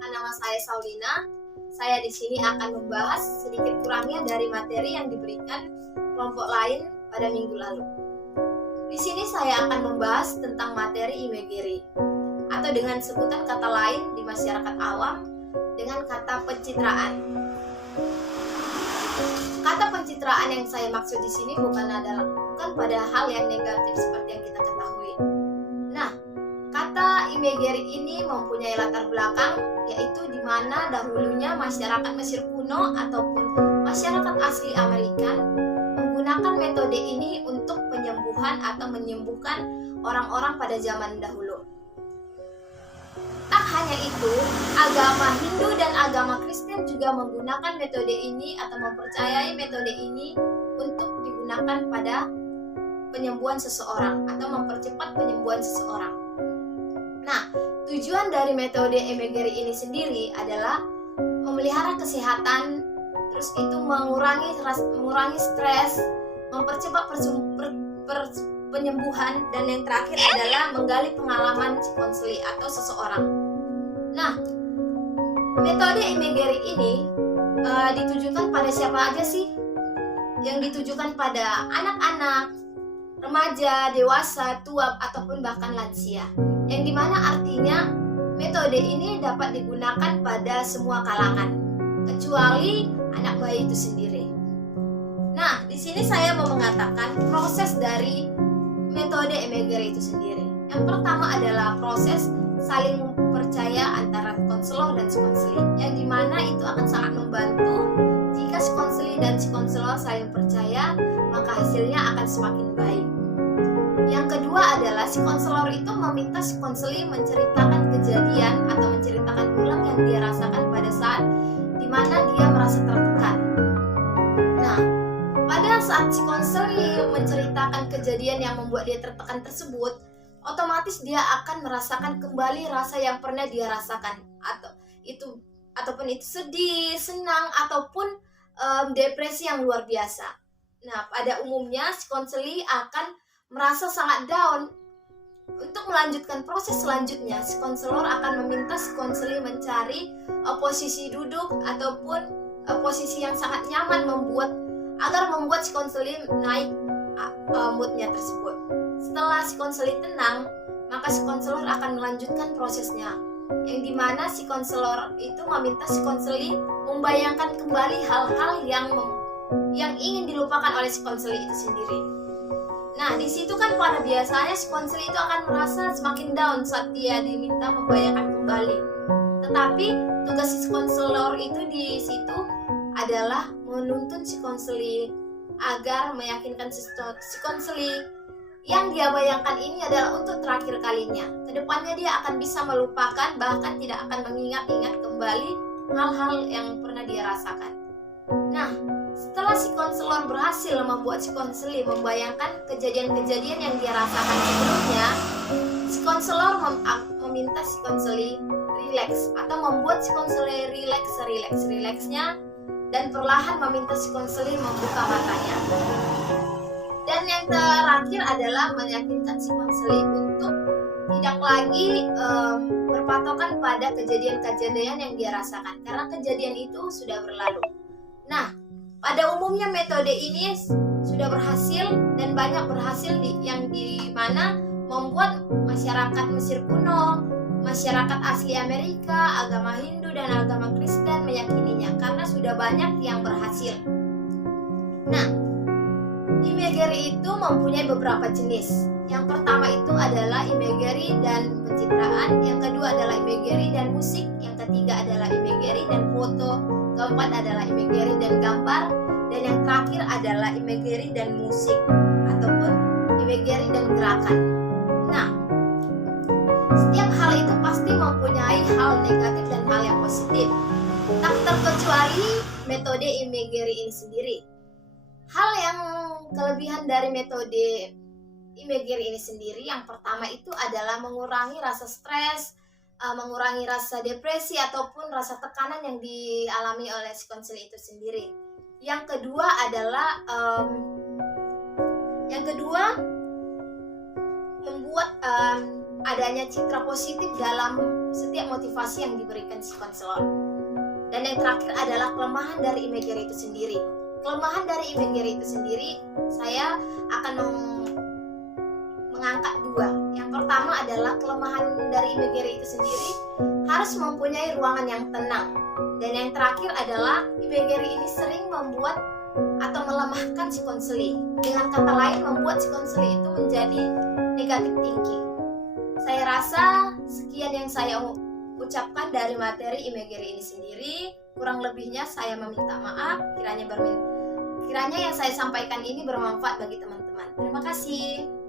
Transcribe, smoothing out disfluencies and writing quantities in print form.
Nama saya Saulina. Saya di sini akan membahas sedikit kurangnya dari materi yang diberikan kelompok lain pada minggu lalu. Di sini saya akan membahas tentang materi imagery, atau dengan sebutan kata lain di masyarakat awam dengan kata pencitraan. Kata pencitraan yang saya maksud di sini bukan pada hal yang negatif seperti yang kita ketahui. Nah, kata imagery ini mempunyai latar belakang, yaitu di mana dahulunya masyarakat Mesir kuno ataupun masyarakat asli Amerika menggunakan metode ini untuk penyembuhan atau menyembuhkan orang-orang pada zaman dahulu. Tak hanya itu, agama Hindu dan agama Kristen juga menggunakan metode ini atau mempercayai metode ini untuk digunakan pada penyembuhan seseorang atau mempercepat penyembuhan seseorang. Nah, tujuan dari metode imagery ini sendiri adalah memelihara kesehatan, terus itu mengurangi stres, mempercepat penyembuhan, dan yang terakhir adalah menggali pengalaman si konseli atau seseorang. Nah, metode imagery ini ditujukan pada siapa aja sih? Yang ditujukan pada anak-anak, remaja, dewasa, tua, ataupun bahkan lansia. Yang dimana artinya metode ini dapat digunakan pada semua kalangan, kecuali anak bayi itu sendiri. Nah, di sini saya mau mengatakan proses dari metode imagery itu sendiri. Yang pertama adalah proses saling percaya antara konselor dan si konseli, yang dimana itu akan sangat membantu jika si konseli dan si konselor saling percaya, maka hasilnya akan semakin baik. Yang kedua adalah si konselor itu meminta si konseli menceritakan kejadian atau menceritakan ulang yang dia rasakan pada saat dimana dia merasa tertekan. Nah, pada saat si konseli menceritakan kejadian yang membuat dia tertekan tersebut, otomatis dia akan merasakan kembali rasa yang pernah dia rasakan, ataupun itu sedih, senang, ataupun depresi yang luar biasa. Nah, pada umumnya si konseli akan merasa sangat down. Untuk melanjutkan proses selanjutnya, si konselor akan meminta si konseli mencari posisi duduk ataupun posisi yang sangat nyaman agar membuat si konseli naik moodnya tersebut. Setelah si konseli tenang, maka si konselor akan melanjutkan prosesnya, yang dimana si konselor itu meminta si konseli membayangkan kembali hal-hal yang ingin dilupakan oleh si konseli itu sendiri. Nah, di situ kan pada biasanya si konseli itu akan merasa semakin down saat dia diminta membayangkan kembali. Tetapi tugas si konselor itu di situ adalah menuntun si konseli agar meyakinkan si konseli yang dia bayangkan ini adalah untuk terakhir kalinya. Kedepannya dia akan bisa melupakan, bahkan tidak akan mengingat-ingat kembali hal-hal yang pernah dia rasakan. Nah, setelah si konselor berhasil membuat si konseli membayangkan kejadian-kejadian yang dia rasakan sebelumnya, si konselor meminta si konseli rileks atau membuat si konseli rileks-rileksnya, dan perlahan meminta si konseli membuka matanya. Dan yang terakhir adalah meyakinkan si konseli untuk tidak lagi berpatokan pada kejadian-kejadian yang dia rasakan, karena kejadian itu sudah berlalu. Nah, pada umumnya metode ini sudah berhasil dan banyak berhasil yang di mana membuat masyarakat Mesir kuno, masyarakat asli Amerika, agama Hindu dan agama Kristen meyakininya karena sudah banyak yang berhasil. Nah, imagery itu mempunyai beberapa jenis. Yang pertama itu adalah imagery dan pencitraan, yang kedua adalah imagery dan musik, yang ketiga adalah imagery dan foto, keempat adalah imagery dan gambar, dan yang terakhir adalah imagery dan musik ataupun imagery dan gerakan. Nah, setiap hal itu pasti mempunyai hal negatif dan hal yang positif, tak terkecuali metode imagery ini sendiri. Hal yang kelebihan dari metode imagery ini sendiri, yang pertama itu adalah mengurangi rasa stres, mengurangi rasa depresi ataupun rasa tekanan yang dialami oleh si konseli itu sendiri. Yang kedua adalah membuat adanya citra positif dalam setiap motivasi yang diberikan si konselor. Dan yang terakhir adalah kelemahan dari imagery itu sendiri. Kelemahan dari imagery itu sendiri, saya akan mengangkat dua. Yang pertama adalah kelemahan dari imagery itu sendiri harus mempunyai ruangan yang tenang. Dan yang terakhir adalah imagery ini sering membuat atau melemahkan si konseli. Dengan kata lain, membuat si konseli itu menjadi negatif thinking. Saya rasa sekian yang saya ucapkan dari materi imagery ini sendiri. Kurang lebihnya saya meminta maaf. Kiranya yang saya sampaikan ini bermanfaat bagi teman-teman. Terima kasih.